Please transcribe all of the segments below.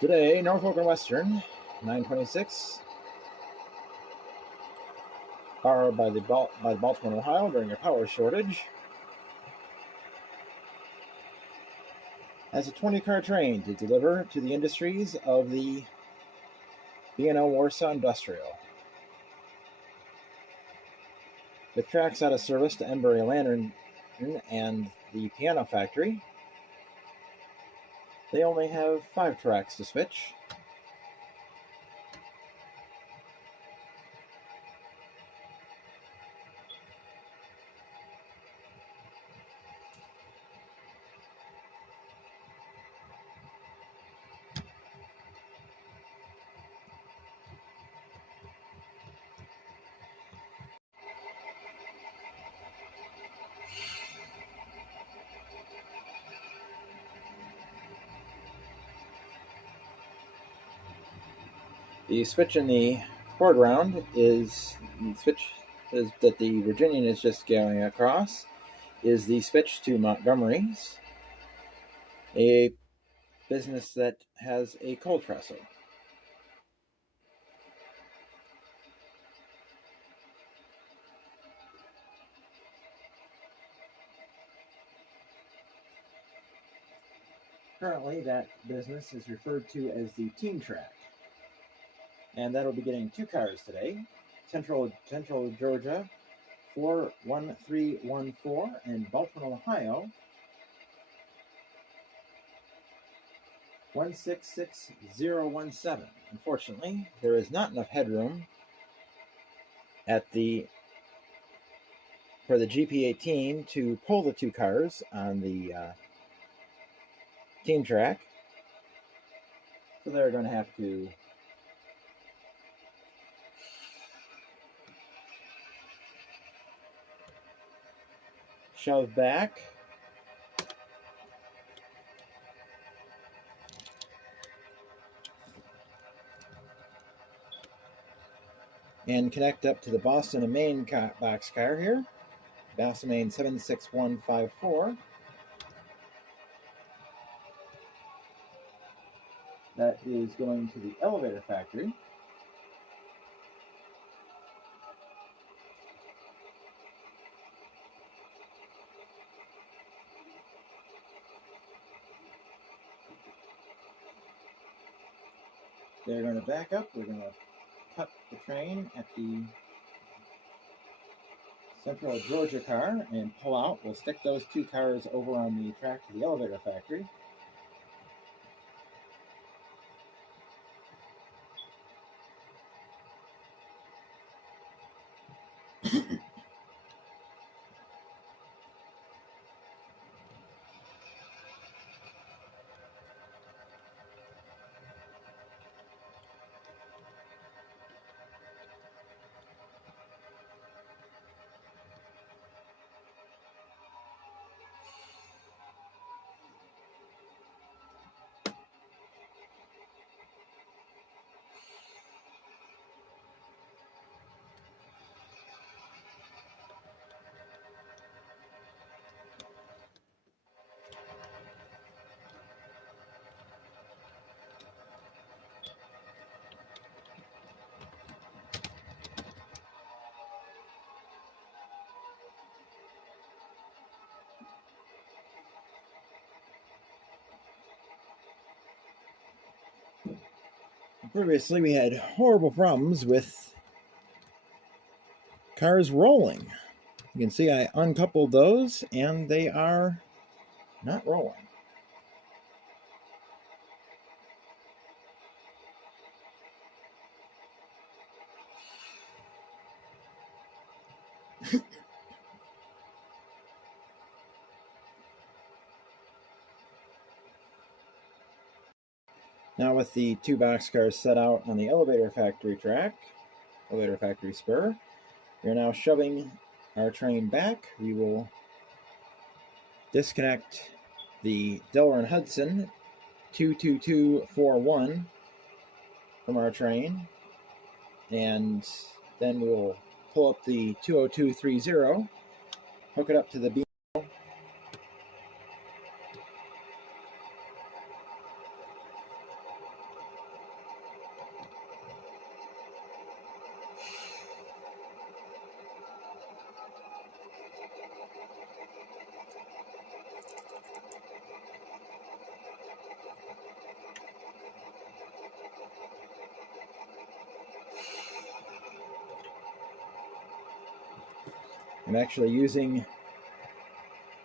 Today, Norfolk and Western 926 are by Baltimore, Ohio during a power shortage. Has a 20-car train to deliver to the industries of the B&O Warsaw Industrial. With tracks out of service to Embury Lantern and the Piano Factory, they only have 5 tracks to switch. The switch in the foreground is the switch that the Virginian is just going across, is the switch to Montgomery's, a business that has a cold trestle. Currently, that business is referred to as the Team Track, and that'll be getting 2 cars today. Central Georgia 41314 and Baltimore, Ohio 166017. Unfortunately, there is not enough headroom for the GP18 to pull the 2 cars on the Team Track, so they're going to have to shove back and connect up to the Boston and Maine boxcar here, Boston Maine 76154. That is going to the Elevator Factory. They're going to back up. We're going to cut the train at the Central Georgia car and pull out. We'll stick those 2 cars over on the track to the Elevator Factory. Previously, we had horrible problems with cars rolling. You can see I uncoupled those, and they are not rolling. Now with the 2 boxcars set out on the Elevator Factory track, Elevator Factory spur, we are now shoving our train back. We will disconnect the Delaware and Hudson 22241 from our train, and then we will pull up the 20230, hook it up to the B I'm actually using,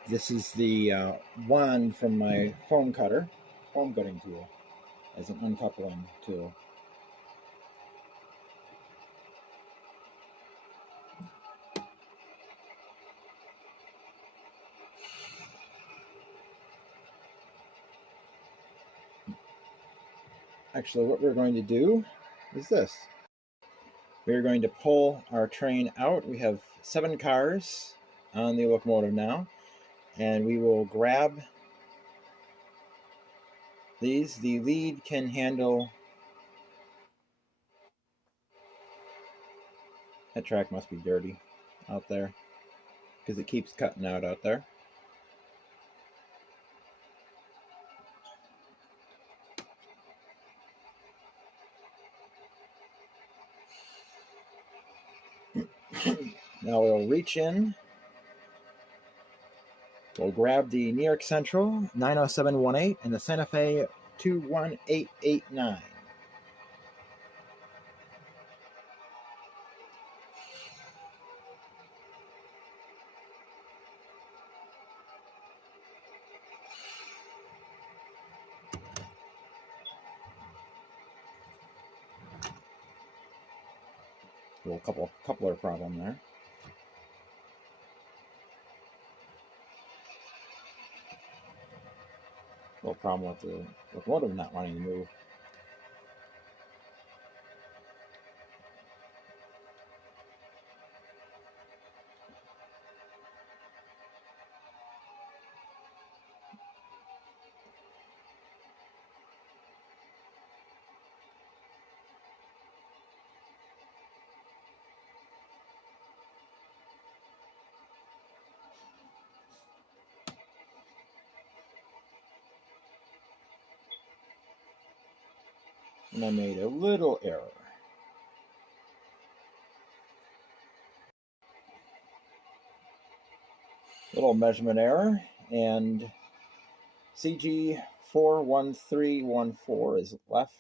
this is the wand from my foam cutting tool, as an uncoupling tool. Actually, what we're going to do is this. We're going to pull our train out. We have 7 cars on the locomotive now, and we will grab these. The lead can handle, that track must be dirty out there because it keeps cutting out there. Now we'll reach in. We'll grab the New York Central 90718 and the Santa Fe 21889. A little coupler problem there. A little problem with the locomotive not wanting to move. And I made a little error. Little measurement error, and CG 41314 is left.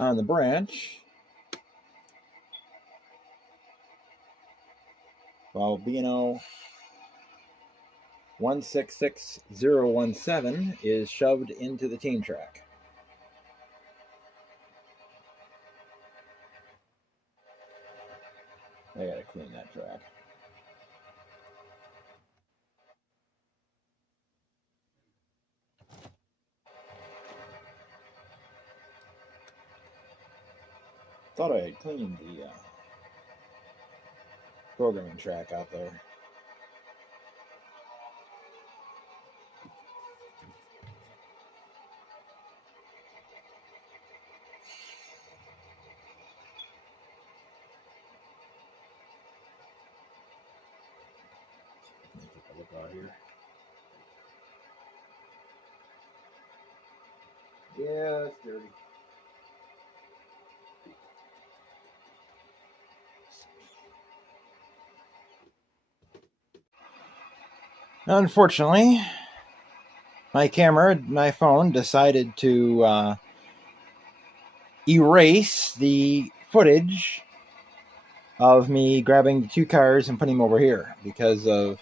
On the branch, while B&O 166017 is shoved into the team track. I gotta clean that track. Thought I had cleaned the programming track out there. Look out here. Yeah, it's dirty. Unfortunately, my phone decided to erase the footage of me grabbing the 2 cars and putting them over here. Because of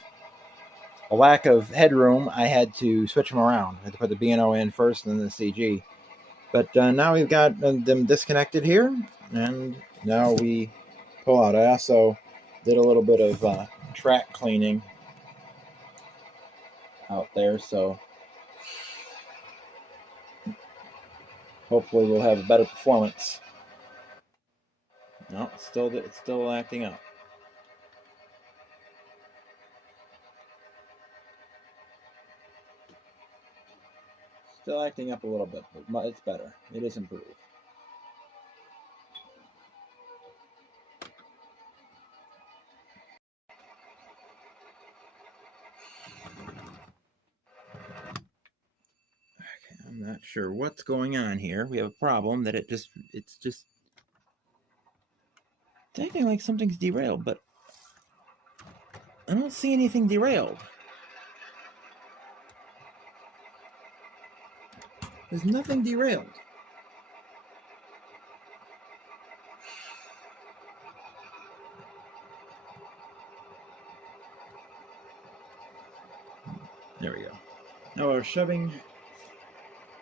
a lack of headroom, I had to switch them around. I had to put the B&O in first and then the CG. But now we've got them disconnected here, and now we pull out. I also did a little bit of track cleaning out there, so hopefully we'll have a better performance. No, it's still acting up. Still acting up a little bit, but it's better. It is improved. Okay, I'm not sure what's going on here. We have a problem that it's just acting like something's derailed, but I don't see anything derailed. There's nothing derailed. There we go. Now we're shoving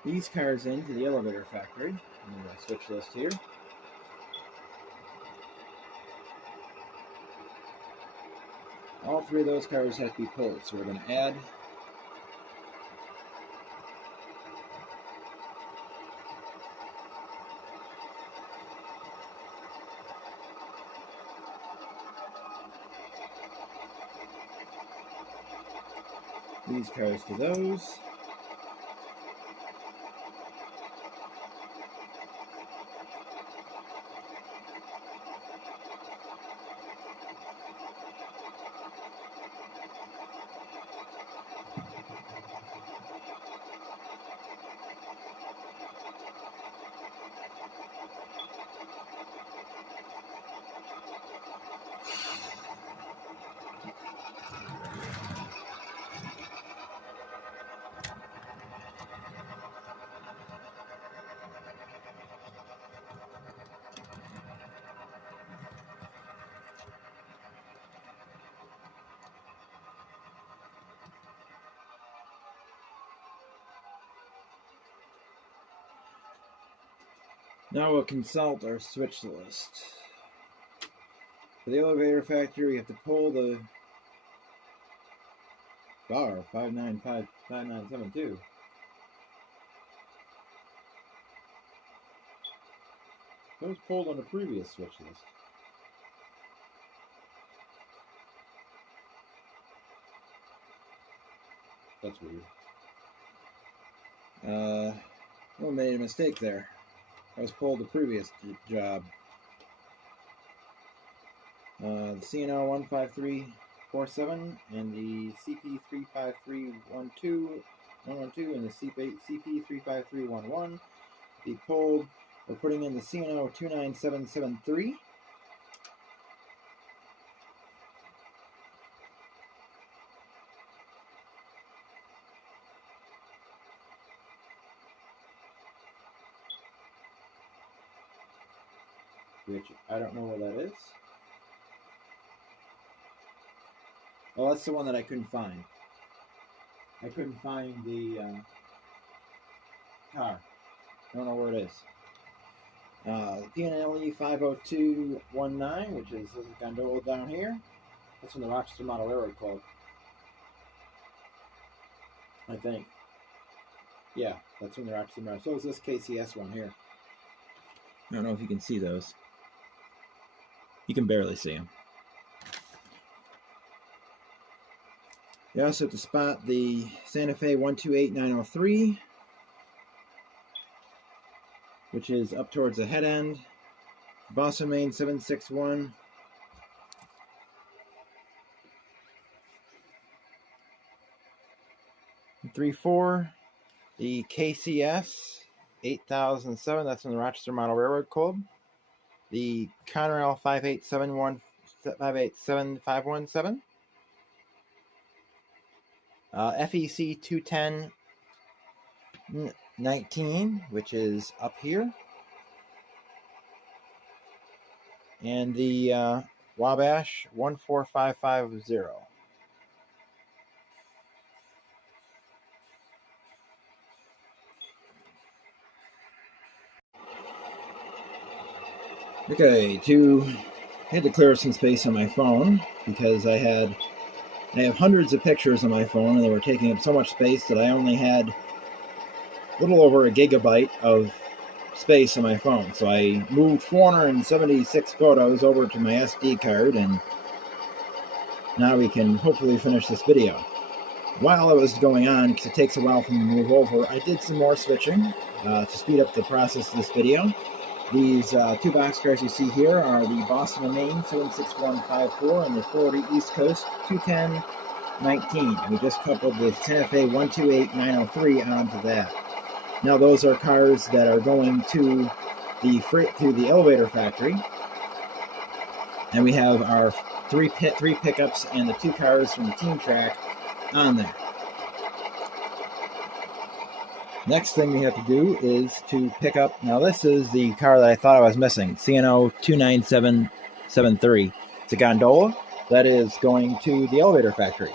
these cars into the elevator factory. I'm going to switch list here. All three of those cars have to be pulled, so we're going to add these cars to those. Now we'll consult our switch list. For the elevator factory, we have to pull the bar 5972. That was pulled on the previous switch list. That's weird. We made a mistake there. I was pulled the previous job. The CNO 15347 and the CP35312 and the CP35311 be pulled. We're putting in the CNO 29773. Which I don't know what that is. Oh, that's the one that I couldn't find. I couldn't find the car. I don't know where it is. PNLE 50219, which is this gondola down here. That's from the Rochester Model Railroad Club. I think. Yeah, that's from the Rochester Model. So is this KCS one here. I don't know if you can see those. You can barely see them. You also have to spot the Santa Fe 128903, which is up towards the head end. Boston, Maine 761. And 34. The KCS 8007, that's in the Rochester Model Railroad Club. The Conrail 5875517. FEC 21019, which is up here. And the Wabash 14550. Okay, I had to clear some space on my phone because I have hundreds of pictures on my phone and they were taking up so much space that I only had a little over a gigabyte of space on my phone. So I moved 476 photos over to my SD card, and now we can hopefully finish this video. While it was going on, because it takes a while for me to move over, I did some more switching to speed up the process of this video. These two boxcars you see here are the Boston and Maine 76154 and the Florida East Coast 21019. And we just coupled the Santa Fe 128903 onto that. Now those are cars that are going to the elevator factory. And we have our three pickups and the two cars from the team track on there. Next thing we have to do is to pick up, now this is the car that I thought I was missing, CNO 29773. It's a gondola that is going to the elevator factory.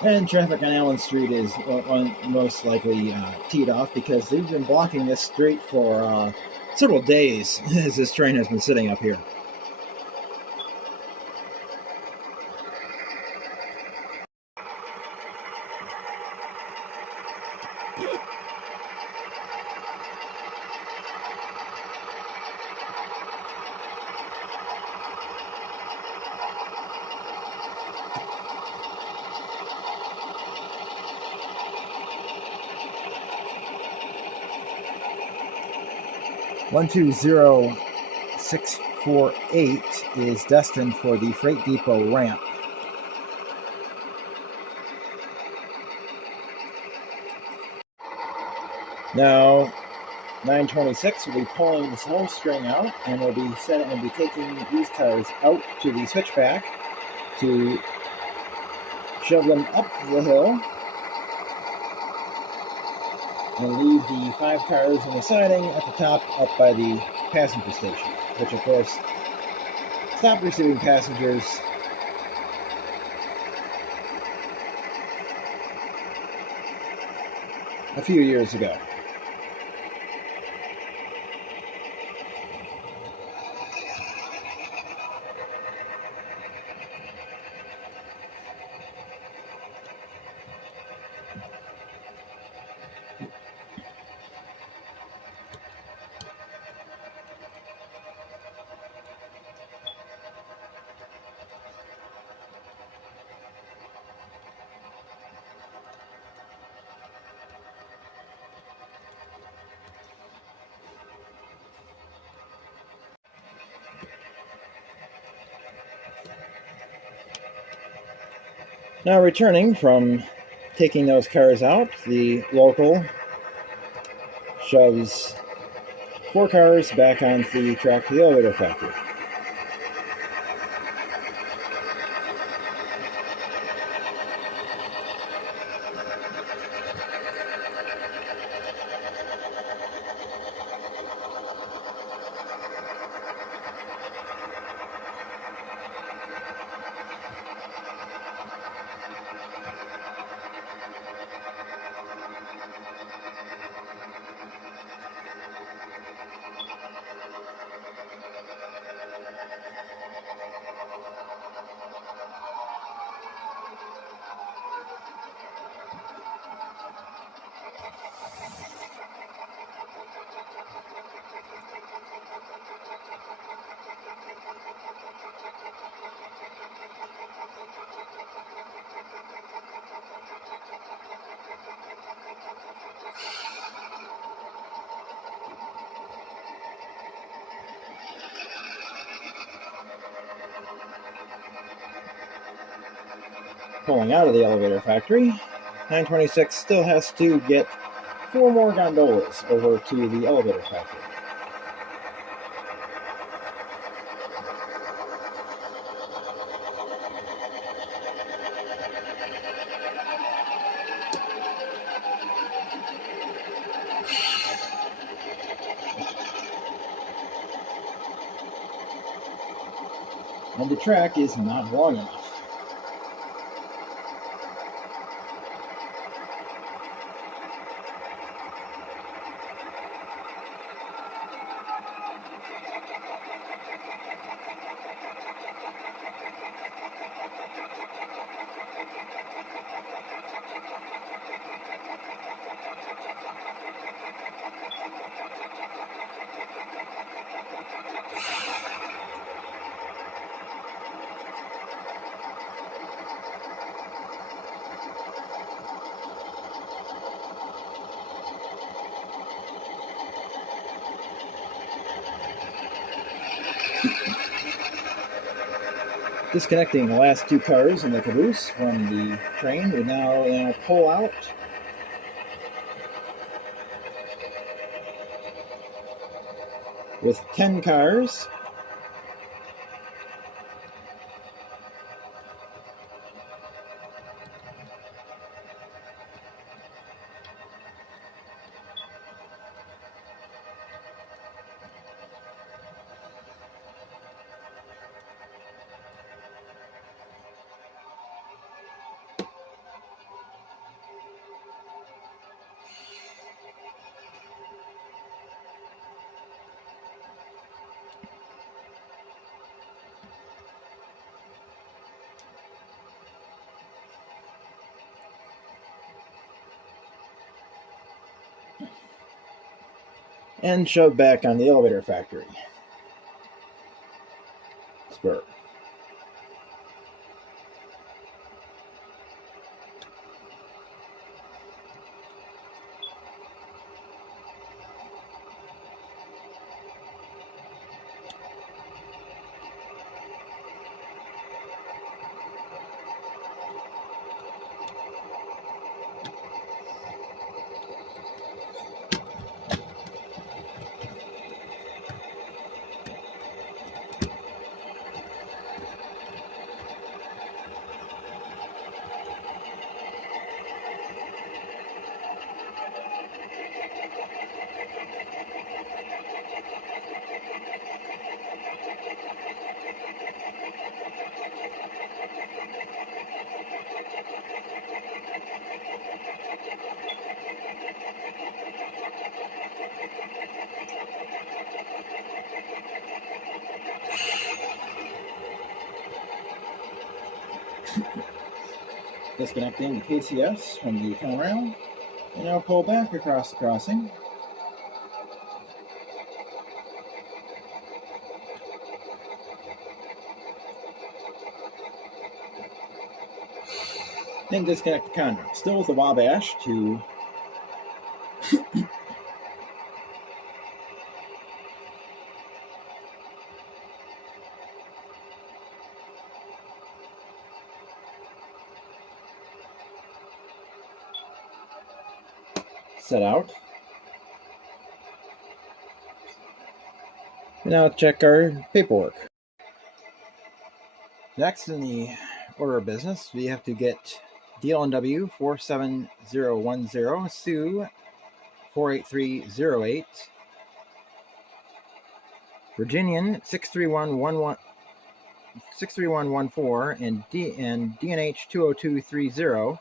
And traffic on Allen Street is most likely teed off because they've been blocking this street for several days as this train has been sitting up here. (120)648 is destined for the Freight Depot ramp. Now, 926 will be pulling the slow string out, and will be taking these cars out to the switchback to shove them up the hill and leave the 5 cars in the siding at the top up by the passenger station, which of course stopped receiving passengers a few years ago. Now, returning from taking those cars out, the local shoves 4 cars back onto the track to the elevator factory. Pulling out of the elevator factory, 926 still has to get 4 more gondolas over to the elevator factory. And the track is not long enough. Disconnecting the last 2 cars in the caboose from the train, we now pull out with 10 cars. and shoved back on the elevator factory spur. Disconnecting the KCS from the rail, and now pull back across the crossing. Then disconnect the conduit. Still with the Wabash to set out. Now check our paperwork. Next in the order of business, we have to get DLNW 47010, Sioux 48308, Virginian 63114, and DNH 20230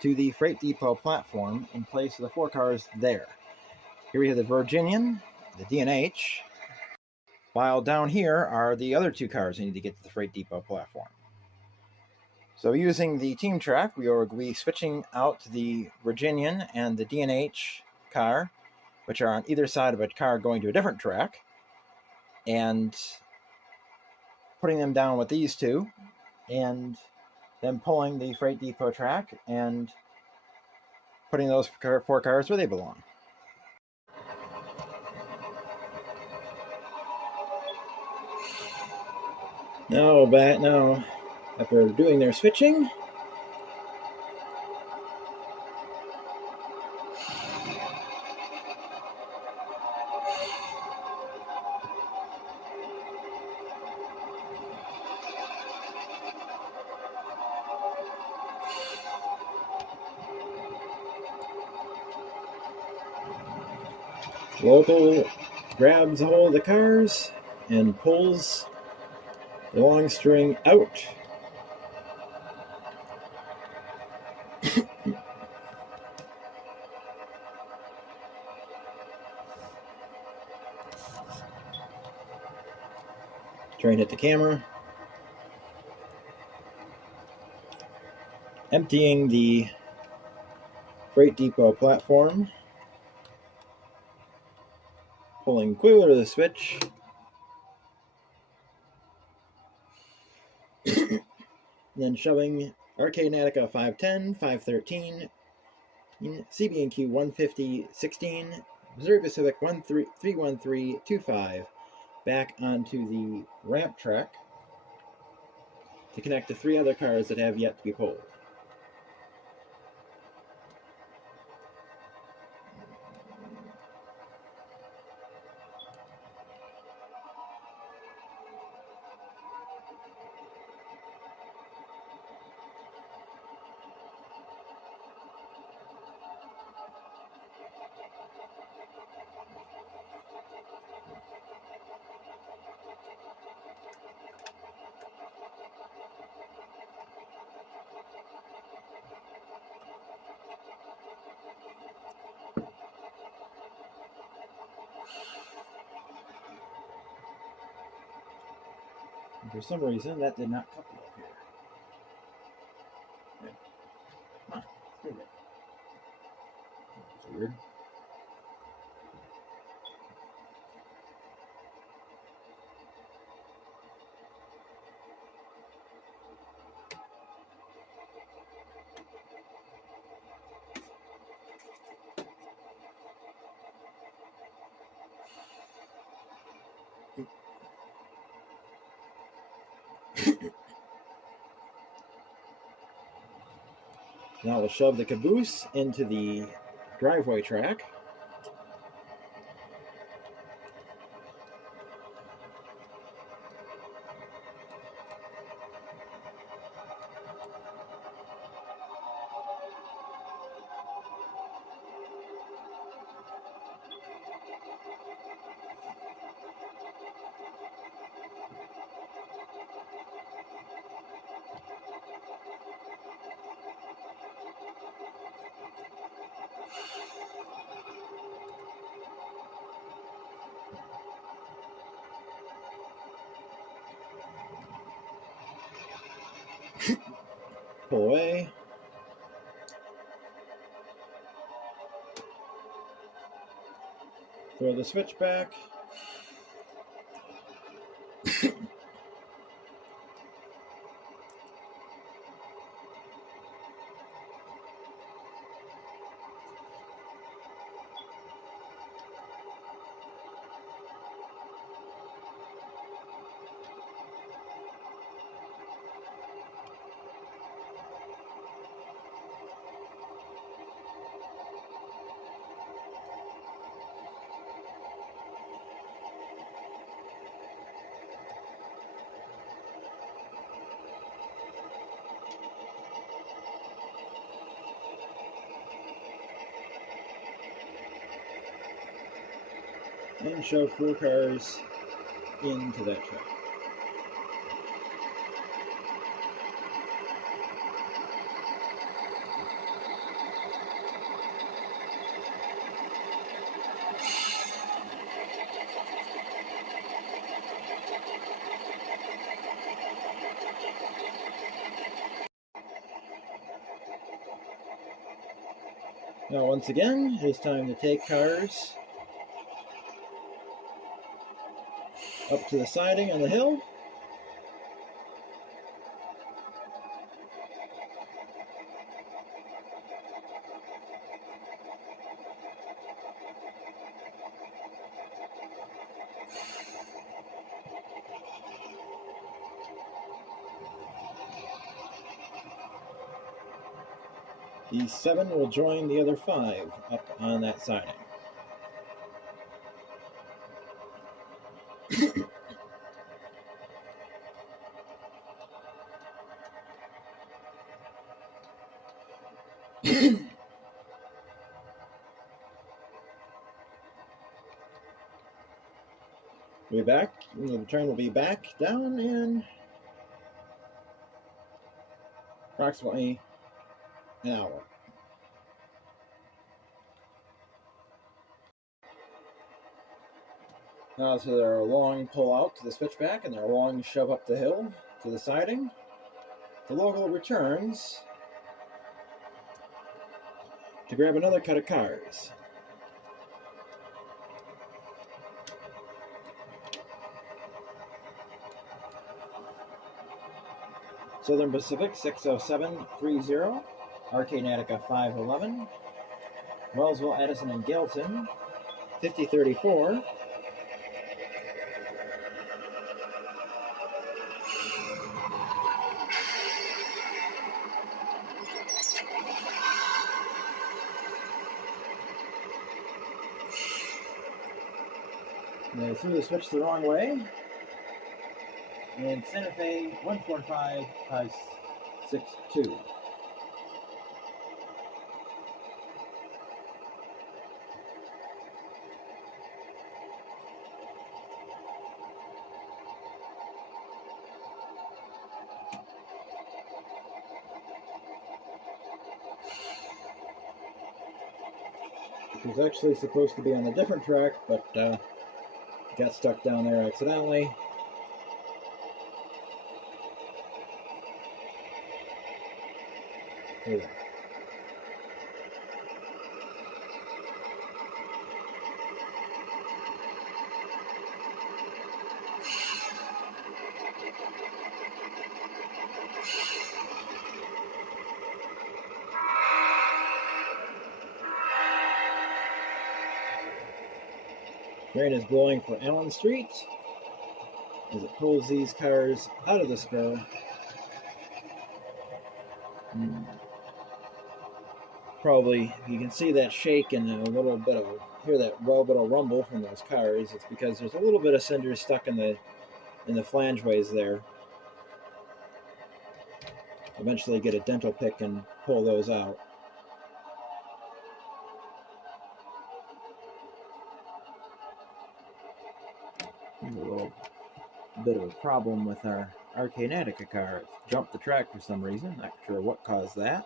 to the freight depot platform in place of the 4 cars there. Here we have the Virginian, the DNH, while down here are the other 2 cars that need to get to the freight depot platform. So using the team track, we will be switching out the Virginian and the DNH car, which are on either side of a car going to a different track, and putting them down with these 2, and then pulling the freight depot track and putting those 4 cars where they belong. Now, after doing their switching, local grabs a hold of the cars and pulls the long string out. Try and hit the camera. Emptying the freight depot platform. Pulling quickly to the switch. Then shoving Arcade Attica 510, 513, CB&Q 15016, Missouri Pacific 31325 back onto the ramp track to connect to 3 other cars that have yet to be pulled. And for some reason, that did not couple up here. Okay. Come on, let's do it. That's weird. Now we'll shove the caboose into the driveway track. Pull away. Throw the switch back. And shove 4 cars into that track. Now once again, it's time to take cars up to the siding on the hill. These 7 will join the other 5 up on that siding. We'll be back. The train will be back down in approximately an hour. So they're a long pull out to the switchback and they're a long shove up the hill to the siding. The local returns to grab another cut of cars. Southern Pacific 60730, Arcade Attica 511, Wellsville, Edison, and Gailton 5034, they threw the switch the wrong way, and Santa Fe 145562. It was actually supposed to be on a different track, but got stuck down there accidentally. Here. Rain is blowing for Allen Street as it pulls these cars out of the spur. Probably you can see that shake and a little bit of hear that bit of rumble from those cars. It's because there's a little bit of cinders stuck in the flangeways there. Eventually get a dental pick and pull those out. There's a little bit of a problem with our Arcade Attica car. It jumped the track for some reason. Not sure what caused that.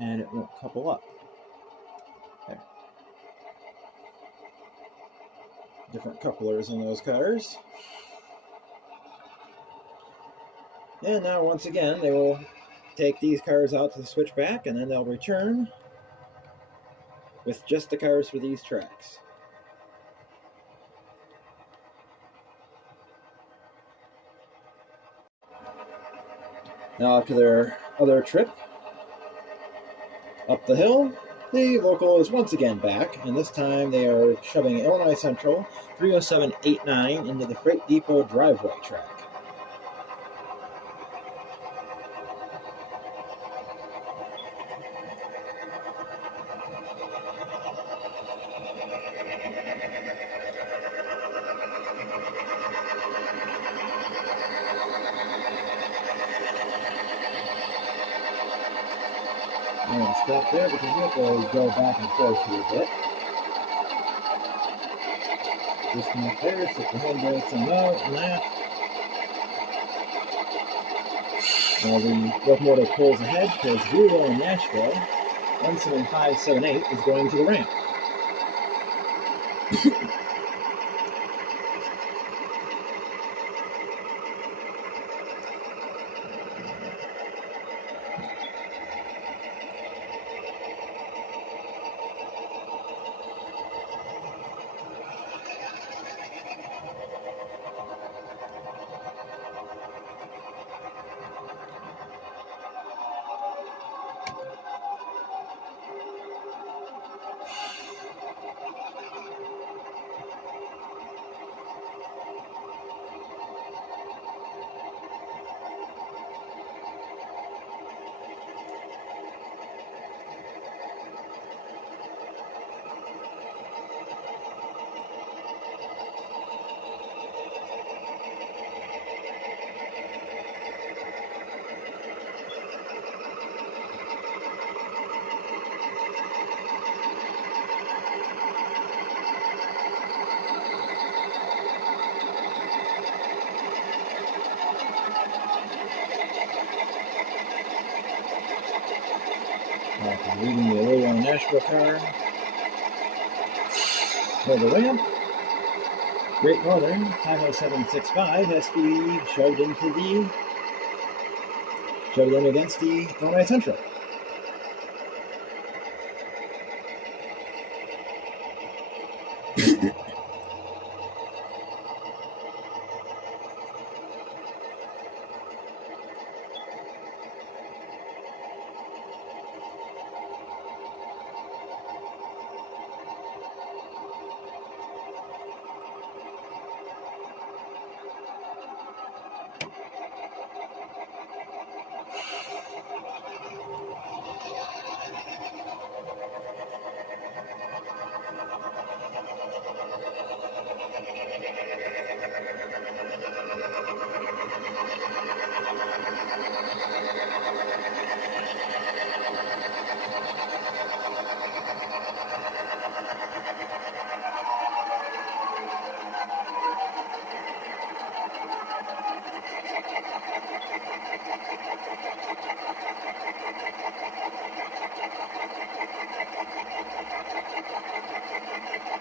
And it won't couple up. There. Different couplers in those cars. And now once again they will take these cars out to the switchback, and then they'll return with just the cars for these tracks. Now after their other trip up the hill, the local is once again back, and this time they are shoving Illinois Central 30789 into the Freight Depot driveway track. I'm going to stop there because we have to go back and forth here a bit. Disconnect there, set the handbrakes on that and that. Now the locomotive pulls ahead towards Greenville and Nashville. 17578 is going to the ramp. Leaving the Aurora Nashville car for the ramp. Great Northern 50765 has to be shoved in against the Illinois Central.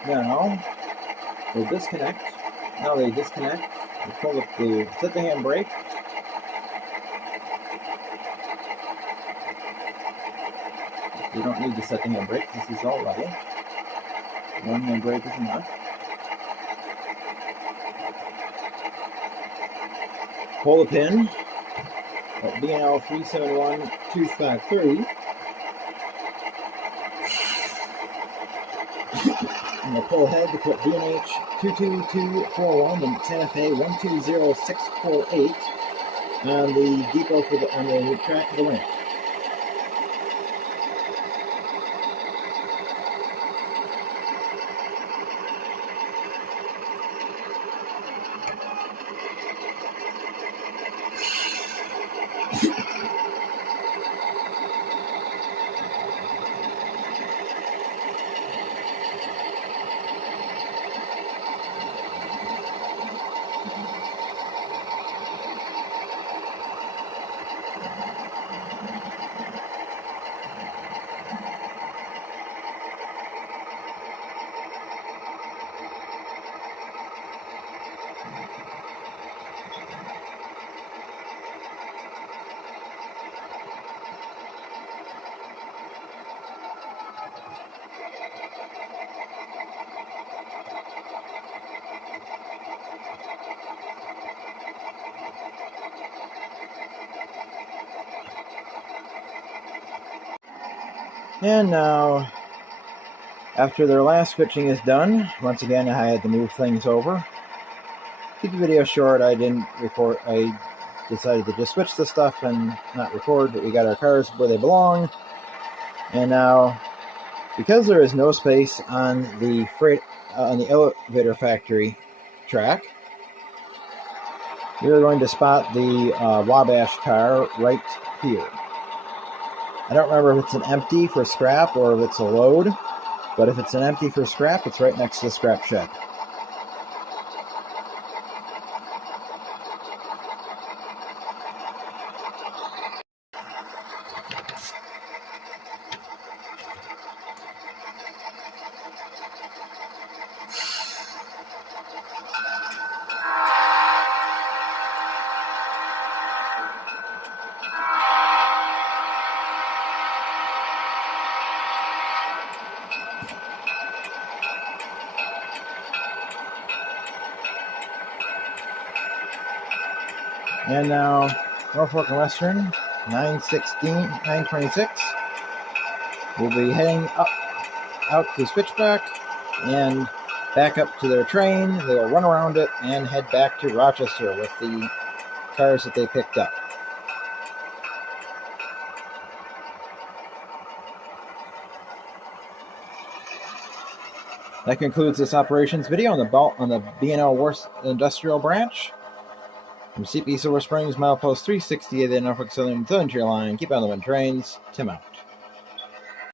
Now they disconnect. Now they disconnect. They pull up set the handbrake. You don't need to set the handbrake. This is all ready. One handbrake is enough. Pull the pin at BNL 371253. I'm going to pull ahead to put BNH 22241 and Santa Fe 120648 on the depot on the track for the ramp. And now, after their last switching is done, once again I had to move things over. Keep the video short, I didn't record, I decided to just switch the stuff and not record, but we got our cars where they belong. And now, because there is no space on the elevator factory track, we are going to spot the Wabash car right here. I don't remember if it's an empty for scrap or if it's a load, but if it's an empty for scrap, it's right next to the scrap shed. And now, Norfolk and Western, 926, will be heading out to Switchback and back up to their train. They will run around it and head back to Rochester with the cars that they picked up. That concludes this operations video on the B&L Worth Industrial Branch. From CP Silver Springs, milepost 368 of the Norfolk Southern Tier Line. Keep on the wind trains. Tim out.